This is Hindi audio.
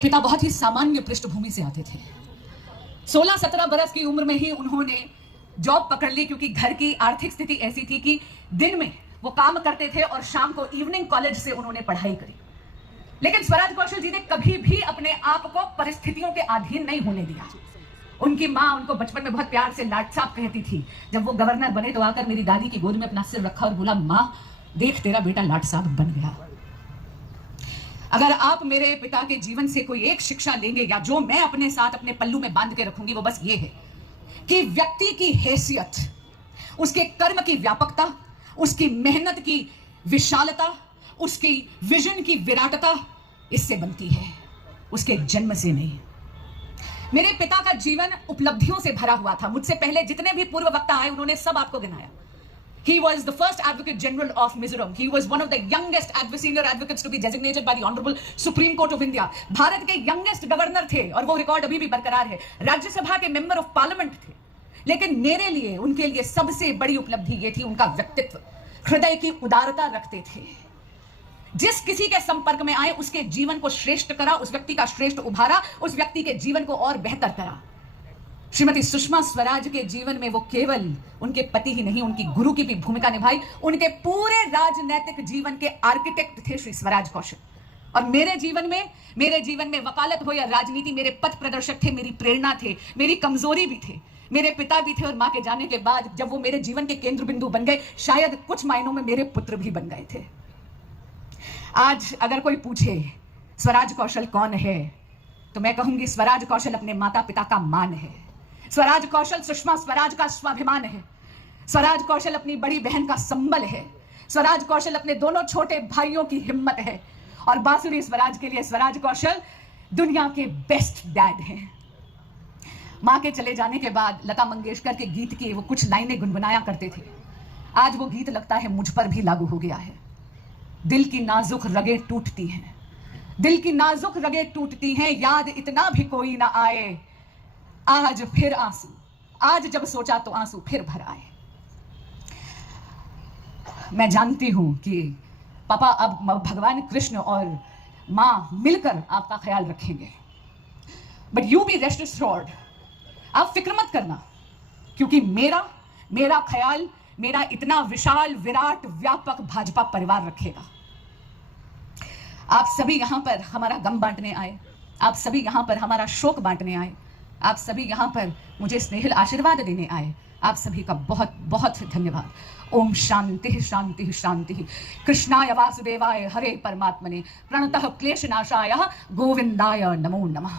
पिता बहुत ही सामान्य पृष्ठभूमि से आते थे। 16-17 बरस की उम्र में ही उन्होंने जॉब पकड़ ली, क्योंकि घर की आर्थिक स्थिति ऐसी थी कि दिन में वो काम करते थे और शाम को इवनिंग कॉलेज से उन्होंने पढ़ाई करी। लेकिन स्वराज कौशल जी ने कभी भी अपने आप को परिस्थितियों के अधीन नहीं होने दिया। उनकी माँ उनको बचपन में बहुत प्यार से लाट साहब कहती थी। जब वो गवर्नर बने तो आकर मेरी दादी की गोद में अपना सिर रखा और बोला, माँ देख तेरा बेटा लाट साहब बन गया। अगर आप मेरे पिता के जीवन से कोई एक शिक्षा लेंगे या जो मैं अपने साथ अपने पल्लू में बांध के रखूंगी, वो बस ये है कि व्यक्ति की हैसियत, उसके कर्म की व्यापकता, उसकी मेहनत की विशालता, उसकी विजन की विराटता इससे बनती है, उसके जन्म से नहीं। मेरे पिता का जीवन उपलब्धियों से भरा हुआ था। मुझसे पहले जितने भी पूर्व वक्ता आए उन्होंने सब आपको गिनाया। He was the first Advocate General of Mizoram. He was one of the youngest senior advocates to be designated by the Honorable Supreme Court of India. Bharat के youngest गवर्नर थे और वो रिकॉर्ड अभी भी बरकरार है। राज्यसभा के मेंबर ऑफ पार्लियामेंट थे। लेकिन मेरे लिए, उनके लिए सबसे बड़ी उपलब्धि ये थी उनका व्यक्तित्व। हृदय की उदारता रखते थे। जिस किसी के संपर्क में आए उसके जीवन को श्रेष्ठ करा, उस व्यक्ति का श्रेष्ठ उभारा, उस व्यक्ति के जीवन को और बेहतर करा। श्रीमती सुषमा स्वराज के जीवन में वो केवल उनके पति ही नहीं, उनकी गुरु की भी भूमिका निभाई। उनके पूरे राजनैतिक जीवन के आर्किटेक्ट थे श्री स्वराज कौशल। और मेरे जीवन में वकालत हो या राजनीति, मेरे पथ प्रदर्शक थे, मेरी प्रेरणा थे, मेरी कमजोरी भी थे, मेरे पिता भी थे। और मां के जाने के बाद जब वो मेरे जीवन के केंद्र बिंदु बन गए, शायद कुछ मायनों में मेरे पुत्र भी बन गए थे। आज अगर कोई पूछे स्वराज कौशल कौन है, तो मैं कहूंगी स्वराज कौशल अपने माता पिता का मान है। स्वराज कौशल सुषमा स्वराज का स्वाभिमान है। स्वराज कौशल अपनी बड़ी बहन का संबल है। स्वराज कौशल अपने दोनों छोटे भाइयों की हिम्मत है। और बांसुरी स्वराज के लिए स्वराज कौशल दुनिया के बेस्ट डैड हैं। मां के चले जाने के बाद लता मंगेशकर के गीत की वो कुछ लाइनें गुनगुनाया करते थे। आज वो गीत लगता है मुझ पर भी लागू हो गया है। दिल की नाजुक रगें टूटती हैं, दिल की नाजुक रगें टूटती हैं, याद इतना भी कोई ना आए। आज फिर आंसू, आज जब सोचा तो आंसू फिर भर आए। मैं जानती हूं कि पापा अब भगवान कृष्ण और मां मिलकर आपका ख्याल रखेंगे, but you be rest assured, आप फिक्र मत करना, क्योंकि मेरा ख्याल मेरा इतना विशाल विराट व्यापक भाजपा परिवार रखेगा। आप सभी यहां पर हमारा गम बांटने आए, आप सभी यहां पर हमारा शोक बांटने आए, आप सभी यहाँ पर मुझे स्नेहिल आशीर्वाद देने आए। आप सभी का बहुत बहुत धन्यवाद। ओम शांति शांति शांति। कृष्णाय वासुदेवाय हरे परमात्मने प्रणतः क्लेशनाशाय गोविंदाय नमो नमः।